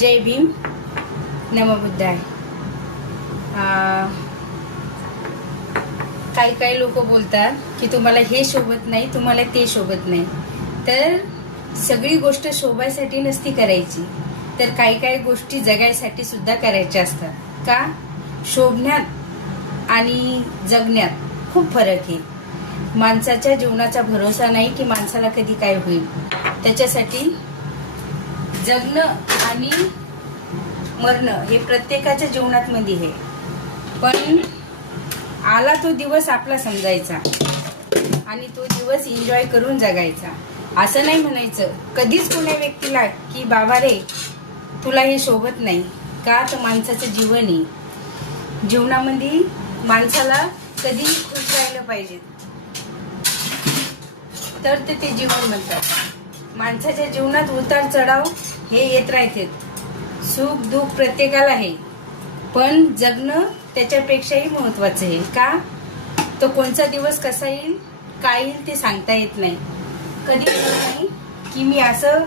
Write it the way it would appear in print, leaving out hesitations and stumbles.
जय भीम, नमो बुद्धाय. काही लोक बोलतात की तुम्हाला हे शोभत नाही, तुम्हाला ते शोभत नाही. तर सगळी गोष्ट शोभायसाठी नसती करायची, तर काही गोष्टी जगायसाठी सुद्धा करायच्या असतात. का? शोभण्यात आणि जगण्यात खूप फरक आहे. माणसाच्या जीवनाचा भरोसा नाही की माणसाला कधी काय होईल. त्याच्यासाठी जगणं आणि मरणं हे प्रत्येकाच्या जीवनात मध्ये आहे. पण आला तो दिवस आपला समजायचा आणि तो दिवस एन्जॉय करून जगायचा. असं नाही म्हणायचं कधीच कोण्या व्यक्तीला की बाबा रे तुला हे शोभत नाही. का? तर माणसाचं जीवन आहे. जीवनामध्ये माणसाला कधी खुश राहिलं पाहिजे, तर ते जीवन म्हणतात. माणसाच्या जीवनात उतार चढाव हे येत राहते. सुख दुःख प्रत्येकाला आहे, पण जगणं त्याच्यापेक्षाही महत्वाचं आहे. का? तो कोणचा दिवस कसा येईल काय येईल ते सांगता येत नाही. कधी नाही की मी असं